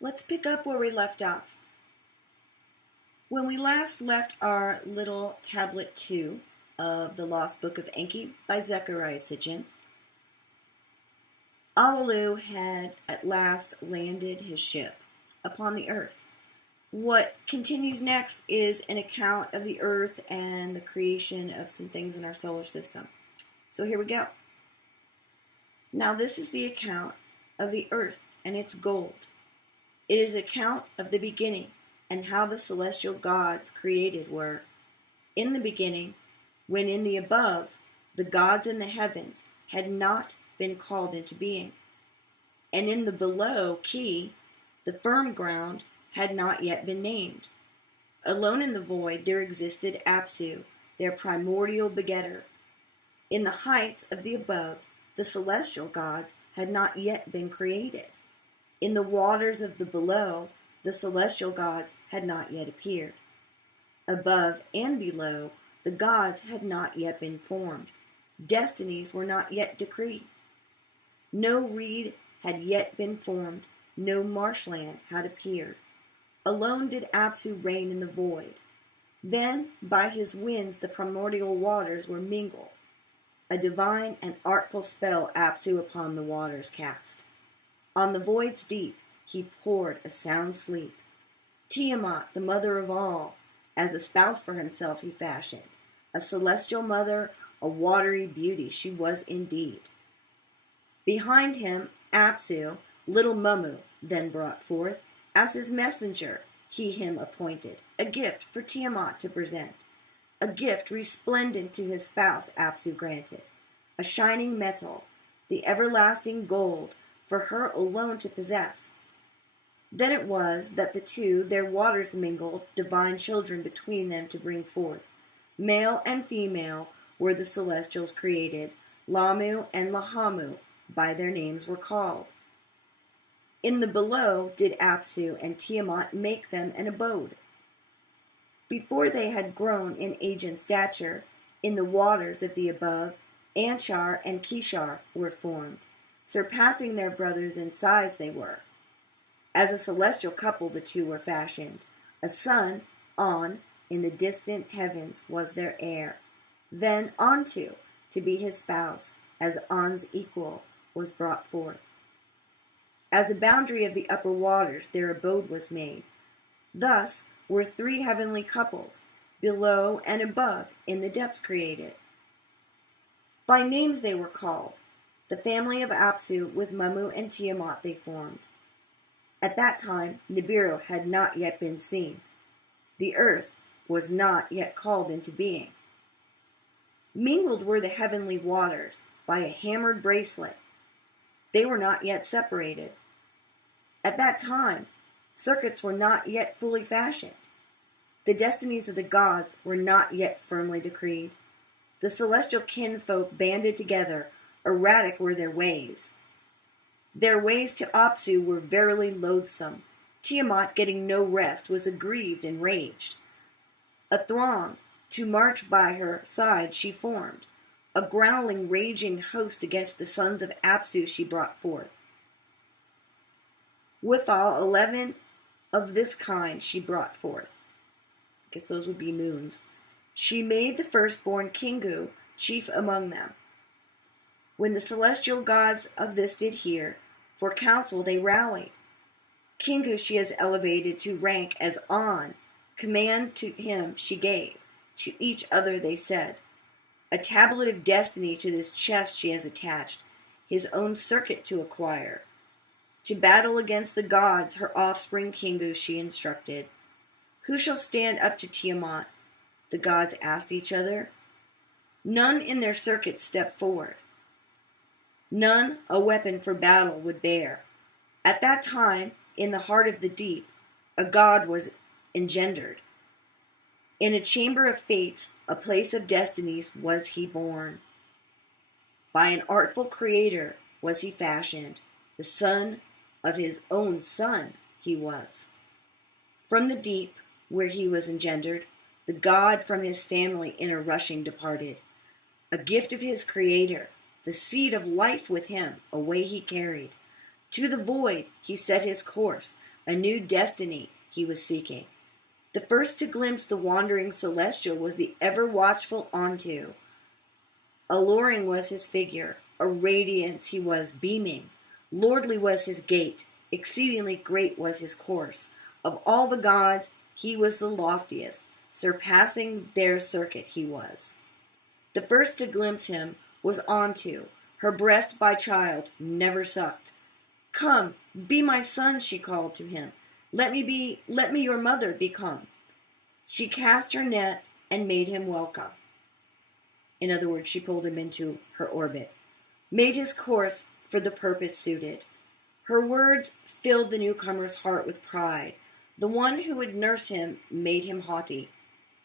Let's pick up where we left off. When we last left our little tablet 2 of the Lost Book of Enki by Zecharia Sitchin, Awalu had at last landed his ship upon the earth. What continues next is an account of the earth and the creation of some things in our solar system. So here we go. Now this is the account of the earth and its gold. It is an account of the beginning and how the celestial gods created were. In the beginning, when in the above, the gods in the heavens had not been called into being. And in the below key, the firm ground had not yet been named. Alone in the void there existed Apsu, their primordial begetter. In the heights of the above, the celestial gods had not yet been created. In the waters of the below, the celestial gods had not yet appeared. Above and below, the gods had not yet been formed. Destinies were not yet decreed. No reed had yet been formed, no marshland had appeared. Alone did Apsu reign in the void. Then by his winds the primordial waters were mingled. A divine and artful spell Apsu upon the waters cast. On the void's deep he poured a sound sleep. Tiamat, the mother of all, as a spouse for himself he fashioned. A celestial mother, a watery beauty she was indeed. Behind him Apsu, little Mummu, then brought forth. As his messenger he him appointed, a gift for Tiamat to present. A gift resplendent to his spouse Apsu granted. A shining metal, the everlasting gold, for her alone to possess. Then it was that the two their waters mingled, divine children between them to bring forth. Male and female were the celestials created. Lamu and Lahamu by their names were called. In the below did Apsu and Tiamat make them an abode. Before they had grown in age and stature, in the waters of the above, Anshar and Kishar were formed. Surpassing their brothers in size they were. As a celestial couple the two were fashioned. A son, On, in the distant heavens was their heir. Then Ontu, to be his spouse, as On's equal, was brought forth. As a boundary of the upper waters their abode was made. Thus were three heavenly couples, below and above, in the depths created. By names they were called. The family of Apsu with Mummu and Tiamat they formed. At that time Nibiru had not yet been seen. The earth was not yet called into being. Mingled were the heavenly waters by a hammered bracelet. They were not yet separated. At that time, circuits were not yet fully fashioned. The destinies of the gods were not yet firmly decreed. The celestial kinfolk banded together, erratic were their ways. Their ways to Apsu were verily loathsome. Tiamat, getting no rest, was aggrieved and raged. A throng, to march by her side she formed. A growling, raging host against the sons of Apsu she brought forth. Withal 11 of this kind she brought forth. I guess those would be moons. She made the firstborn Kingu chief among them. When the celestial gods of this did hear, for counsel they rallied. Kingu she has elevated to rank as On. Command to him she gave. To each other they said, a tablet of destiny to this chest she has attached, his own circuit to acquire. To battle against the gods her offspring Kingu she instructed. Who shall stand up to Tiamat? The gods asked each other. None in their circuit stepped forward. None a weapon for battle would bear. At that time, in the heart of the deep, a god was engendered. In a chamber of fates, a place of destinies was he born. By an artful creator was he fashioned, the son of his own son he was. From the deep, where he was engendered, the god from his family in a rushing departed. A gift of his creator, the seed of life with him, away he carried. To the void he set his course, a new destiny he was seeking. The first to glimpse the wandering celestial was the ever-watchful Antu. Alluring was his figure, a radiance he was beaming. Lordly was his gait, exceedingly great was his course. Of all the gods, he was the loftiest, surpassing their circuit he was. The first to glimpse him was Antu. Her breast by child never sucked. Come, be my son, she called to him. Let me your mother become. She cast her net and made him welcome. In other words, she pulled him into her orbit, made his course for the purpose suited. Her words filled the newcomer's heart with pride. The one who would nurse him made him haughty.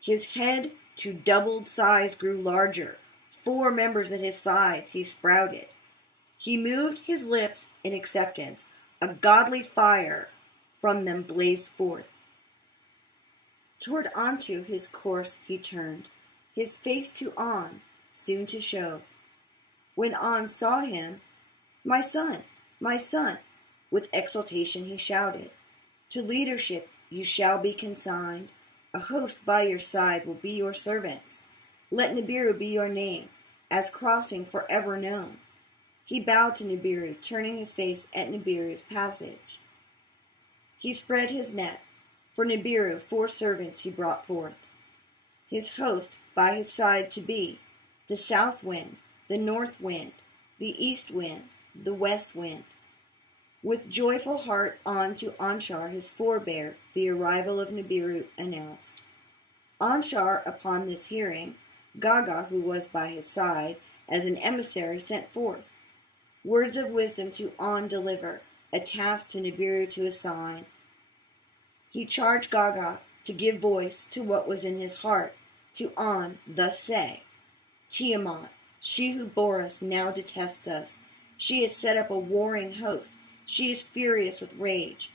His head to doubled size grew larger. 4 members at his sides he sprouted. He moved his lips in acceptance. A godly fire from them blazed forth. Toward Antu his course he turned, his face to An, soon to show. When An saw him, my son, with exultation he shouted, to leadership you shall be consigned. A host by your side will be your servants. Let Nibiru be your name, as crossing forever known. He bowed to Nibiru, turning his face at Nibiru's passage. He spread his net. For Nibiru 4 servants he brought forth. His host by his side to be, the south wind, the north wind, the east wind, the west wind. With joyful heart on to Anshar his forebear the arrival of Nibiru announced. Anshar, upon this hearing, Gaga, who was by his side, as an emissary sent forth. Words of wisdom to An deliver, a task to Nibiru to assign. He charged Gaga to give voice to what was in his heart. To An thus say, Tiamat, she who bore us, now detests us. She has set up a warring host. She is furious with rage.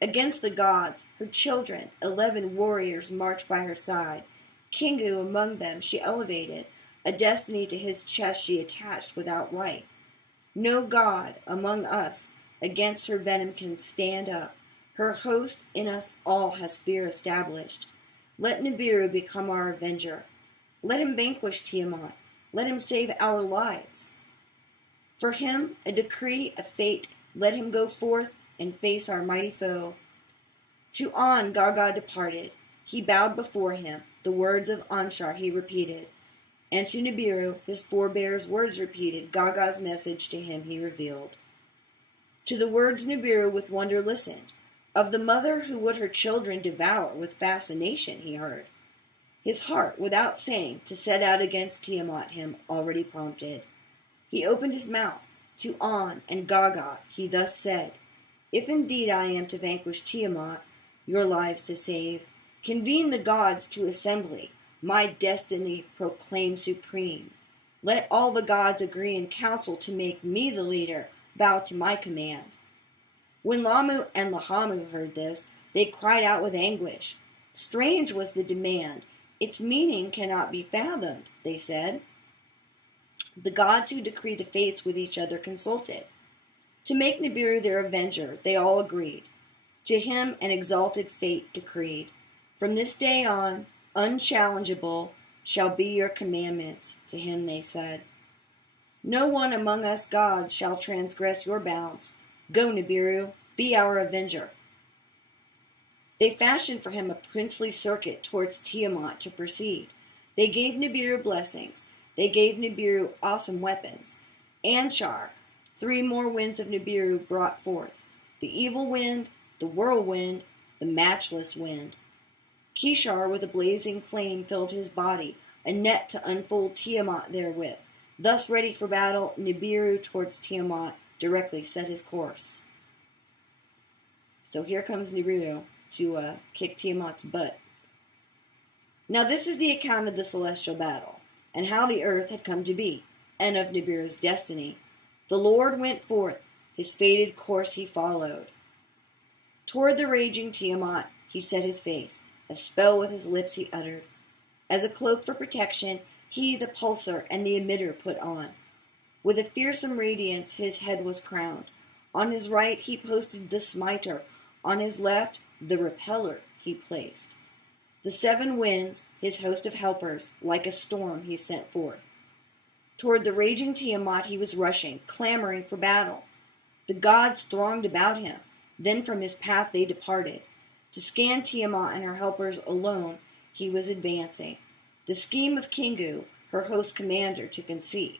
Against the gods, her children, 11 warriors march by her side. Kingu among them she elevated. A destiny to his chest she attached without right. No god among us against her venom can stand up. Her host in us all has fear established. Let Nibiru become our avenger. Let him vanquish Tiamat. Let him save our lives. For him, a decree, a fate. Let him go forth and face our mighty foe. To An Gaga departed. He bowed before him. The words of Anshar he repeated. And to Nibiru, his forebear's words repeated. Gaga's message to him he revealed. To the words Nibiru with wonder listened. Of the mother who would her children devour with fascination he heard. His heart, without saying, to set out against Tiamat him already prompted. He opened his mouth. To An and Gaga he thus said, If indeed I am to vanquish Tiamat, your lives to save, convene the gods to assembly, my destiny proclaim supreme. Let all the gods agree in council to make me the leader, bow to my command. When Lamu and Lahamu heard this, they cried out with anguish. Strange was the demand. Its meaning cannot be fathomed, they said. The gods who decree the fates with each other consulted. To make Nibiru their avenger, they all agreed. To him an exalted fate decreed. From this day on, unchallengeable shall be your commandments, to him they said. No one among us gods shall transgress your bounds. Go, Nibiru, be our avenger. They fashioned for him a princely circuit towards Tiamat to proceed. They gave Nibiru blessings. They gave Nibiru awesome weapons. Anshar, 3 more winds of Nibiru brought forth. The evil wind, the whirlwind, the matchless wind. Kishar with a blazing flame filled his body, a net to unfold Tiamat therewith. Thus ready for battle, Nibiru towards Tiamat directly set his course. So here comes Nibiru to kick Tiamat's butt. Now this is the account of the celestial battle, and how the earth had come to be, and of Nibiru's destiny. The Lord went forth, his fated course he followed. Toward the raging Tiamat he set his face, a spell with his lips he uttered. As a cloak for protection, he the pulsar and the emitter put on. With a fearsome radiance his head was crowned. On his right he posted the smiter. On his left, the repeller he placed. The seven winds, his host of helpers, like a storm he sent forth. Toward the raging Tiamat he was rushing, clamoring for battle. The gods thronged about him. Then from his path they departed. To scan Tiamat and her helpers alone he was advancing, the scheme of Kingu, her host commander, to conceive.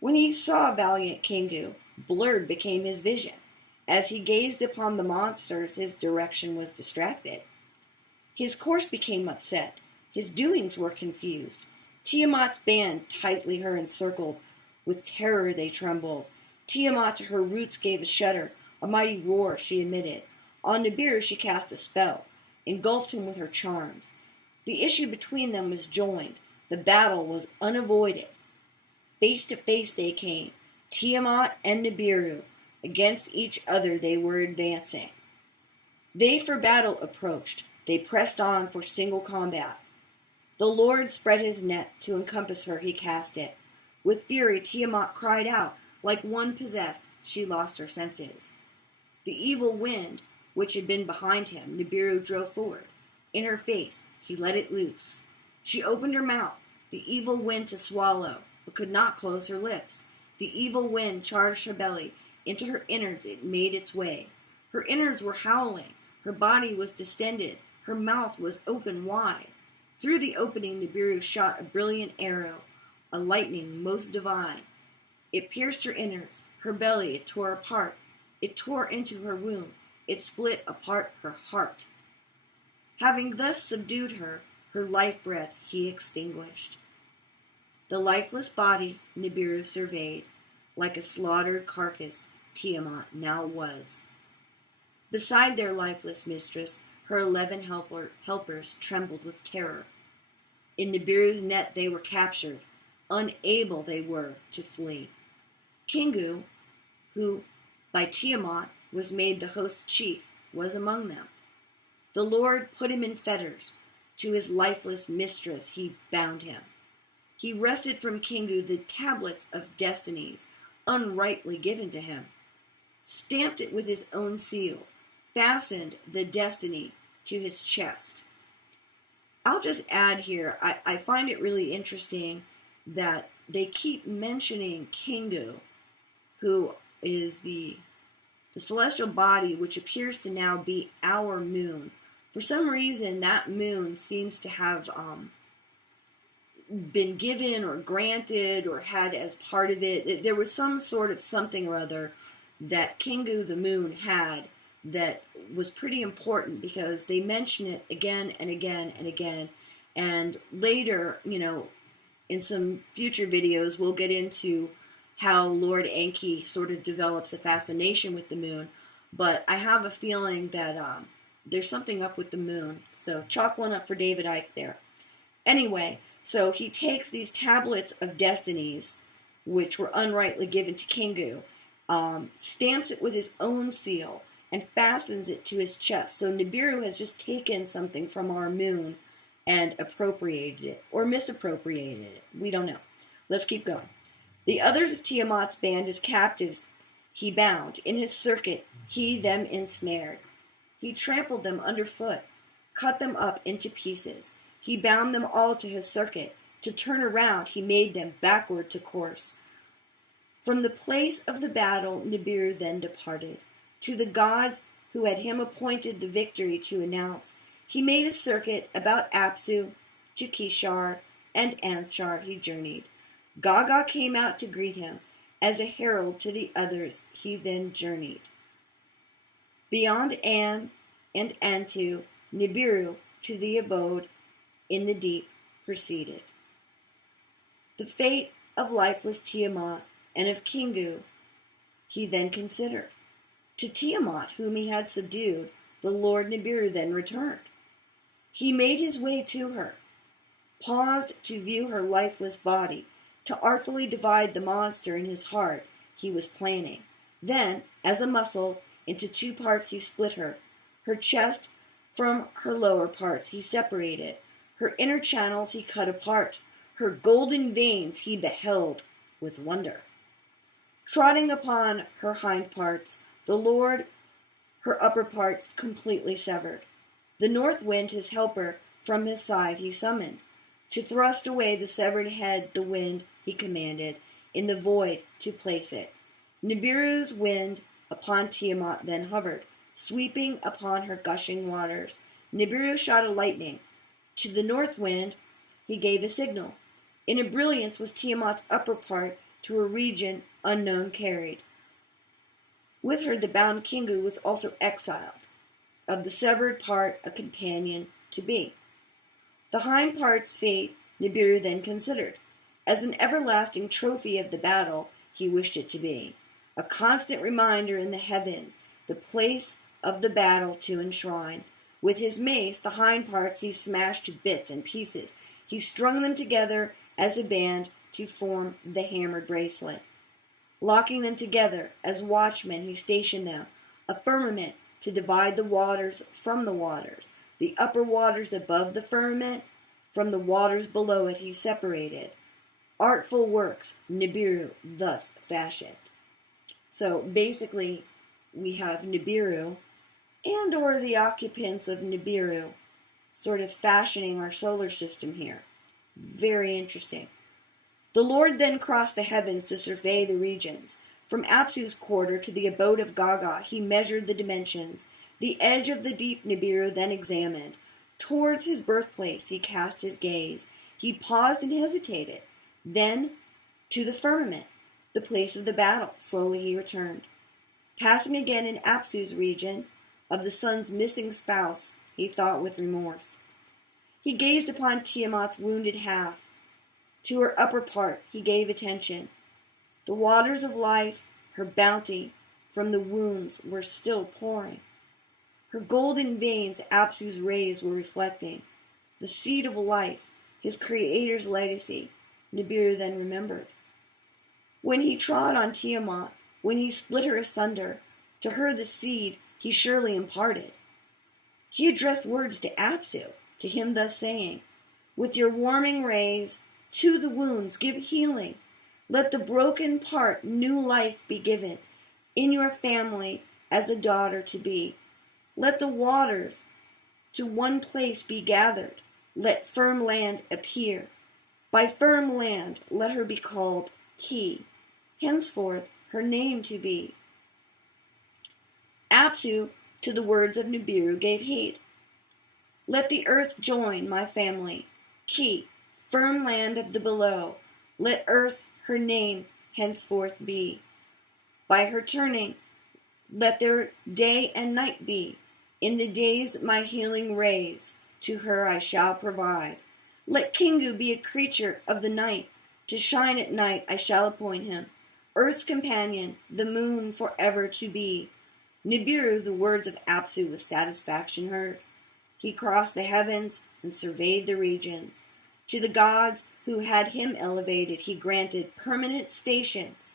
When he saw valiant Kingu, blurred became his vision. As he gazed upon the monsters, his direction was distracted. His course became upset. His doings were confused. Tiamat's band tightly her encircled. With terror they trembled. Tiamat to her roots gave a shudder. A mighty roar she emitted. On Nibiru she cast a spell, engulfed him with her charms. The issue between them was joined. The battle was unavoided. Face to face they came, Tiamat and Nibiru. Against each other they were advancing. They for battle approached. They pressed on for single combat. The Lord spread his net. To encompass her he cast it. With fury Tiamat cried out. Like one possessed, she lost her senses. The evil wind, which had been behind him, Nibiru drove forward. In her face he let it loose. She opened her mouth, the evil wind to swallow, but could not close her lips. The evil wind charged her belly. Into her innards it made its way. Her innards were howling. Her body was distended. Her mouth was open wide. Through the opening Nibiru shot a brilliant arrow, a lightning most divine. It pierced her innards, her belly it tore apart. It tore into her womb. It split apart her heart. Having thus subdued her, her life breath he extinguished. The lifeless body Nibiru surveyed. Like a slaughtered carcass, Tiamat now was. Beside their lifeless mistress, her 11 helpers trembled with terror. In Nibiru's net they were captured. Unable they were to flee. Kingu, who by Tiamat was made the host chief, was among them. The Lord put him in fetters. To his lifeless mistress he bound him. He wrested from Kingu the tablets of destinies unrightly given to him, stamped it with his own seal, fastened the destiny to his chest. I'll just add here, I find it really interesting that they keep mentioning Kingu, who is the celestial body which appears to now be our moon. For some reason, that moon seems to have been given or granted or had as part of it. There was some sort of something or other that Kingu the moon had that was pretty important, because they mention it again and again and again. And later, in some future videos, we'll get into how Lord Enki sort of develops a fascination with the moon. But I have a feeling that there's something up with the moon. So chalk one up for David Icke there. Anyway, so he takes these tablets of destinies, which were unrightly given to Kingu, stamps it with his own seal, and fastens it to his chest. So Nibiru has just taken something from our moon and appropriated it, or misappropriated it. We don't know. Let's keep going. The others of Tiamat's band as captives he bound. In his circuit he them ensnared. He trampled them underfoot, cut them up into pieces. He bound them all to his circuit. To turn around he made them backward to course. From the place of the battle Nibiru then departed. To the gods who had him appointed the victory to announce, he made a circuit about Apsu, to Kishar, and Anshar he journeyed. Gaga came out to greet him. As a herald to the others he then journeyed. Beyond An and Antu, Nibiru to the abode in the deep proceeded. The fate of lifeless Tiamat and of Kingu he then considered. To Tiamat, whom he had subdued, the Lord Nibiru then returned. He made his way to her, paused to view her lifeless body, to artfully divide the monster in his heart he was planning. Then, as a muscle, into two parts he split her. Her chest from her lower parts he separated. Her inner channels he cut apart. Her golden veins he beheld with wonder. Trotting upon her hind parts, the Lord her upper parts completely severed. The north wind, his helper, from his side he summoned. To thrust away the severed head, the wind he commanded, in the void to place it. Nibiru's wind upon Tiamat then hovered, sweeping upon her gushing waters. Nibiru shot a lightning. To the north wind he gave a signal. In a brilliance was Tiamat's upper part to a region unknown carried. With her the bound Kingu was also exiled, of the severed part a companion to be. The hind part's fate Nibiru then considered. As an everlasting trophy of the battle he wished it to be, a constant reminder in the heavens, the place of the battle to enshrine. With his mace the hind parts he smashed to bits and pieces. He strung them together as a band to form the hammered bracelet. Locking them together as watchmen he stationed them, a firmament to divide the waters from the waters. The upper waters above the firmament from the waters below it he separated. Artful works Nibiru thus fashioned. So basically we have Nibiru and or the occupants of Nibiru sort of fashioning our solar system here. Very interesting. The Lord then crossed the heavens to survey the regions. From Apsu's quarter to the abode of Gaga he measured the dimensions. The edge of the deep Nibiru then examined. Towards his birthplace he cast his gaze. He paused and hesitated. Then to the firmament, the place of the battle, slowly he returned. Passing again in Apsu's region, of the sun's missing spouse he thought with remorse. He gazed upon Tiamat's wounded half. To her upper part he gave attention. The waters of life, her bounty, from the wounds were still pouring. Her golden veins Apsu's rays were reflecting. The seed of life, his creator's legacy, Nibiru then remembered. When he trod on Tiamat, when he split her asunder, to her the seed he surely imparted. He addressed words to Apsu, to him thus saying, with your warming rays, to the wounds give healing. Let the broken part new life be given, in your family as a daughter to be. Let the waters to one place be gathered. Let firm land appear. By firm land let her be called He, henceforth her name to be. Apsu to the words of Nibiru gave heed. Let the earth join my family, Ki, firm land of the below. Let earth her name henceforth be. By her turning, let there day and night be. In the days my healing rays, to her I shall provide. Let Kingu be a creature of the night. To shine at night I shall appoint him. Earth's companion, the moon forever to be. Nibiru the words of Apsu with satisfaction heard. He crossed the heavens and surveyed the regions. To the gods who had him elevated he granted permanent stations.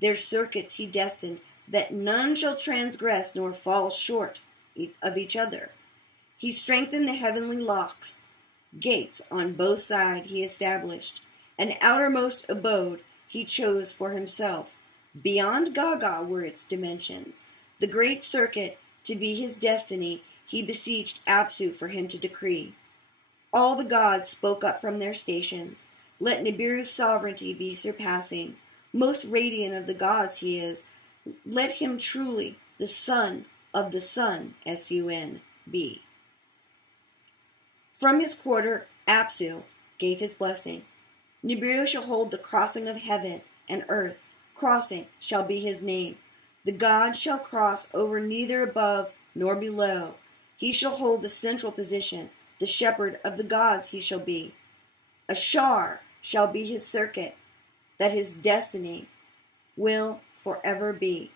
Their circuits he destined, that none shall transgress nor fall short of each other. He strengthened the heavenly locks. Gates on both sides he established. An outermost abode he chose for himself. Beyond Gaga were its dimensions. The great circuit to be his destiny he beseeched Apsu for him to decree. All the gods spoke up from their stations. Let Nibiru's sovereignty be surpassing. Most radiant of the gods he is. Let him truly the son of the sun, S-U-N, be. From his quarter, Apsu gave his blessing. Nibiru shall hold the crossing of heaven and earth. Crossing shall be his name. The gods shall cross over neither above nor below. He shall hold the central position. The shepherd of the gods he shall be. A shar shall be his circuit, that his destiny will forever be.